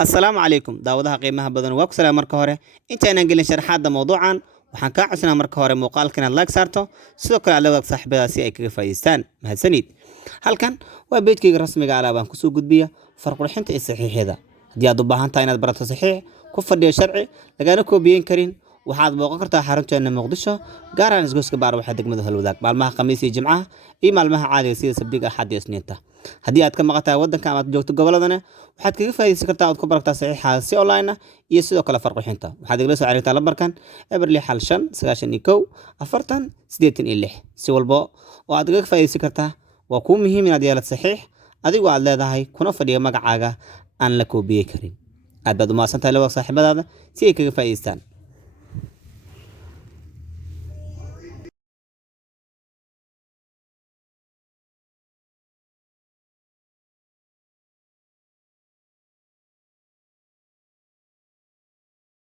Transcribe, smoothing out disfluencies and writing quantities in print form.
السلام عليكم daawadaha qiimaha badan waa ku salaam marka hore intaanaan gelin sharaxaadda mawduucan waxaan ka codsanaa marka hore muuqaalka inaad like saarto sidoo kale aad la wadaag saaxiibada si ay kaga faa'iideystaan mahadsanid halkan waa page-kayga rasmiga ah baan ku soo gudbiya farqurxinta iyo saxiixyada haddii aad u baahan tahay inaad barato saxiix ku fadhiyo sharci lagana koobiyeyn karin waxaad booqan kartaa xarunteena Muqdisho gaar ahaan isgoyska baar waxa degmada Halwadaag maalmaha Khamiis iyo Jimcaha iyo maalmaha caadiga sida Sabtiga Axad iyo Isniinta haddii aad ka maqataa wadanka ama aad joogto goboladana waxaad kaga faa'iideysan kartaa ood ku barataa saxiixa si online ah iyo sidoo kale farqurxinta waxaad igala soo xiriirtaa lambarkan eberli xal 5 91 40 86 si walbo oo aad kaga faa'iideysan kartaa waa ku muhiim inaad yeelato saxiix adigoo aad leedahay kuna fadhiyo magacaaga aan la koobiyey karin aad baad u mahadsantahay la wadaag saaxiibadaada si ay kaga faa'iideystaan